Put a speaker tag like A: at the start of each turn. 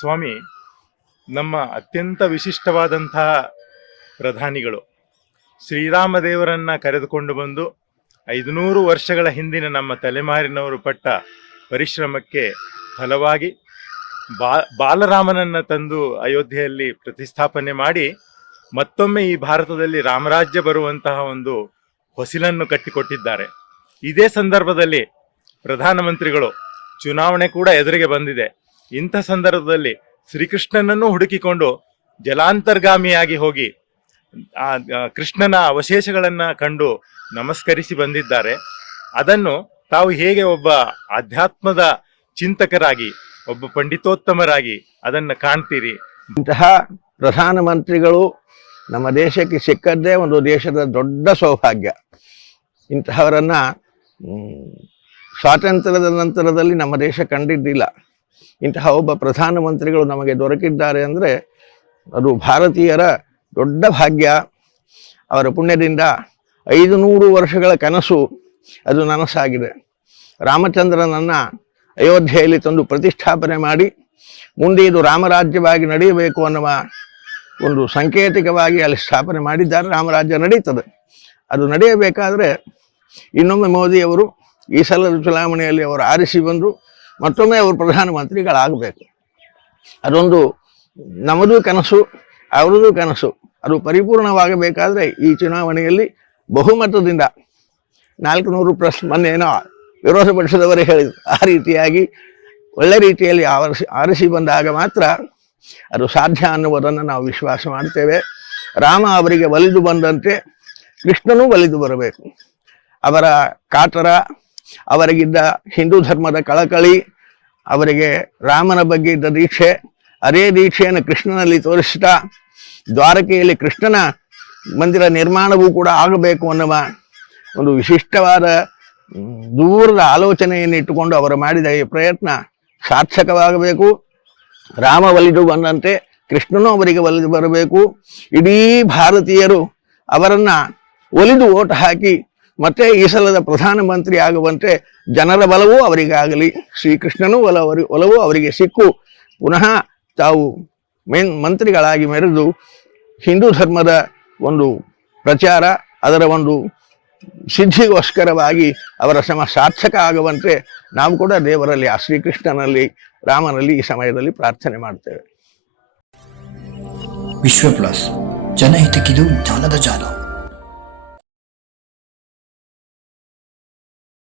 A: ಸ್ವಾಮಿ, ನಮ್ಮ ಅತ್ಯಂತ ವಿಶಿಷ್ಟವಾದಂತಹ ಪ್ರಧಾನಿಗಳು ಶ್ರೀರಾಮದೇವರನ್ನ ಕರೆದುಕೊಂಡು ಬಂದು ಐದುನೂರು ವರ್ಷಗಳ ಹಿಂದಿನ ನಮ್ಮ ತಲೆಮಾರಿನವರು ಪಟ್ಟ ಪರಿಶ್ರಮಕ್ಕೆ ಫಲವಾಗಿ ಬಾ, ಬಾಲರಾಮನನ್ನ ತಂದು ಅಯೋಧ್ಯೆಯಲ್ಲಿ ಪ್ರತಿಷ್ಠಾಪನೆ ಮಾಡಿ ಮತ್ತೊಮ್ಮೆ ಈ ಭಾರತದಲ್ಲಿ ರಾಮರಾಜ್ಯ ಬರುವಂತಹ ಒಂದು ಹೊಸಿಲನ್ನು ಕಟ್ಟಿಕೊಟ್ಟಿದ್ದಾರೆ. ಇದೇ ಸಂದರ್ಭದಲ್ಲಿ ಪ್ರಧಾನಮಂತ್ರಿಗಳು ಚುನಾವಣೆ ಕೂಡ ಎದುರಿಗೆ ಬಂದಿದೆ. ಇಂಥ ಸಂದರ್ಭದಲ್ಲಿ ಶ್ರೀಕೃಷ್ಣನನ್ನು ಹುಡುಕಿಕೊಂಡು ಜಲಾಂತರ್ಗಾಮಿಯಾಗಿ ಹೋಗಿ ಆ ಕೃಷ್ಣನ ಅವಶೇಷಗಳನ್ನು ಕಂಡು ನಮಸ್ಕರಿಸಿ ಬಂದಿದ್ದಾರೆ. ಅದನ್ನು ತಾವು ಹೇಗೆ ಒಬ್ಬ ಆಧ್ಯಾತ್ಮದ ಚಿಂತಕರಾಗಿ, ಒಬ್ಬ ಪಂಡಿತೋತ್ತಮರಾಗಿ ಅದನ್ನು ಕಾಣ್ತೀರಿ?
B: ಇಂತಹ ಪ್ರಧಾನಮಂತ್ರಿಗಳು ನಮ್ಮ ದೇಶಕ್ಕೆ ಸಿಕ್ಕದ್ದೇ ಒಂದು ದೇಶದ ದೊಡ್ಡ ಸೌಭಾಗ್ಯ. ಇಂತಹವರನ್ನು ಸ್ವಾತಂತ್ರ್ಯದ ನಂತರದಲ್ಲಿ ನಮ್ಮ ದೇಶ ಕಂಡಿದ್ದಿಲ್ಲ. ಇಂತಹ ಒಬ್ಬ ಪ್ರಧಾನಮಂತ್ರಿಗಳು ನಮಗೆ ದೊರಕಿದ್ದಾರೆ ಅಂದರೆ ಅದು ಭಾರತೀಯರ ದೊಡ್ಡ ಭಾಗ್ಯ. ಅವರ ಪುಣ್ಯದಿಂದ ಐದು ನೂರು ವರ್ಷಗಳ ಕನಸು ಅದು ನನಸಾಗಿದೆ. ರಾಮಚಂದ್ರನನ್ನು ಅಯೋಧ್ಯೆಯಲ್ಲಿ ತಂದು ಪ್ರತಿಷ್ಠಾಪನೆ ಮಾಡಿ ಮುಂದೆ ಇದು ರಾಮರಾಜ್ಯವಾಗಿ ನಡೆಯಬೇಕು ಅನ್ನುವ ಒಂದು ಸಂಕೇತಿಕವಾಗಿ ಅಲ್ಲಿ ಸ್ಥಾಪನೆ ಮಾಡಿದ್ದಾರೆ. ರಾಮರಾಜ್ಯ ನಡೀತದೆ. ಅದು ನಡೆಯಬೇಕಾದರೆ ಇನ್ನೊಮ್ಮೆ ಮೋದಿಯವರು ಈ ಸಲದ ಚುನಾವಣೆಯಲ್ಲಿ ಅವರು ಆರಿಸಿ ಬಂದು ಮತ್ತೊಮ್ಮೆ ಅವರು ಪ್ರಧಾನಮಂತ್ರಿಗಳಾಗಬೇಕು. ಅದೊಂದು ನಮ್ಮದು ಕನಸು, ಅವರದು ಕನಸು. ಅದು ಪರಿಪೂರ್ಣವಾಗಬೇಕಾದ್ರೆ ಈ ಚುನಾವಣೆಯಲ್ಲಿ ಬಹುಮತದಿಂದ ನಾಲ್ಕು ನೂರು ಪ್ಲಸ್ ಮೊನ್ನೆ ಏನೋ ವಿರೋಧ ಪಕ್ಷದವರೇ ಹೇಳಿದರು. ಆ ರೀತಿಯಾಗಿ ಒಳ್ಳೆ ರೀತಿಯಲ್ಲಿ ಆವರಿಸಿ, ಆರಿಸಿ ಬಂದಾಗ ಮಾತ್ರ ಅದು ಸಾಧ್ಯ ಅನ್ನುವುದನ್ನು ನಾವು ವಿಶ್ವಾಸ ಮಾಡ್ತೇವೆ. ರಾಮ ಅವರಿಗೆ ಒಲಿದು ಬಂದಂತೆ ಕೃಷ್ಣನೂ ಒಲಿದು ಬರಬೇಕು. ಅವರ ಕಾತರ ಅವರಿಗಿದ್ದ ಹಿಂದೂ ಧರ್ಮದ ಕಳಕಳಿ, ಅವರಿಗೆ ರಾಮನ ಬಗ್ಗೆ ಇದ್ದ ದೀಕ್ಷೆ, ಅದೇ ದೀಕ್ಷೆಯನ್ನು ಕೃಷ್ಣನಲ್ಲಿ ತೋರಿಸ್ತಾ ದ್ವಾರಕೆಯಲ್ಲಿ ಕೃಷ್ಣನ ಮಂದಿರ ನಿರ್ಮಾಣವೂ ಕೂಡ ಆಗಬೇಕು ಅನ್ನುವ ಒಂದು ವಿಶಿಷ್ಟವಾದ ದೂರದ ಆಲೋಚನೆಯನ್ನು ಇಟ್ಟುಕೊಂಡು ಅವರು ಮಾಡಿದ ಈ ಪ್ರಯತ್ನ ಸಾರ್ಥಕವಾಗಬೇಕು. ರಾಮ ಒಲಿದು ಬಂದಂತೆ ಕೃಷ್ಣನೂ ಅವರಿಗೆ ಒಲಿದು ಬರಬೇಕು. ಇಡೀ ಭಾರತೀಯರು ಅವರನ್ನು ಒಲಿದು ಓಟ್ ಹಾಕಿ ಮತ್ತೆ ಈ ಸಲದ ಪ್ರಧಾನಮಂತ್ರಿ ಆಗುವಂತೆ ಜನರ ಬಲವೂ ಅವರಿಗಾಗಲಿ, ಶ್ರೀಕೃಷ್ಣನೂ ಒಲವರಿ, ಒಲವು ಅವರಿಗೆ ಸಿಕ್ಕು. ಪುನಃ ತಾವು ಮೇನ್ ಮಂತ್ರಿಗಳಾಗಿ ಮೆರೆದು ಹಿಂದೂ ಧರ್ಮದ ಒಂದು ಪ್ರಚಾರ, ಅದರ ಒಂದು ಸಿದ್ಧಿಗೋಸ್ಕರವಾಗಿ ಅವರ ಸಮ ಸಾರ್ಥಕ ಆಗುವಂತೆ ನಾವು ಕೂಡ ದೇವರಲ್ಲಿ, ಆ ಶ್ರೀಕೃಷ್ಣನಲ್ಲಿ, ರಾಮನಲ್ಲಿ ಈ ಸಮಯದಲ್ಲಿ ಪ್ರಾರ್ಥನೆ ಮಾಡ್ತೇವೆ.
C: ವಿಶ್ವ ಪ್ಲಸ್ ಜನಹಿತಕ್ಕಿದು ಜ್ಞಾನದ ಜಾಲ.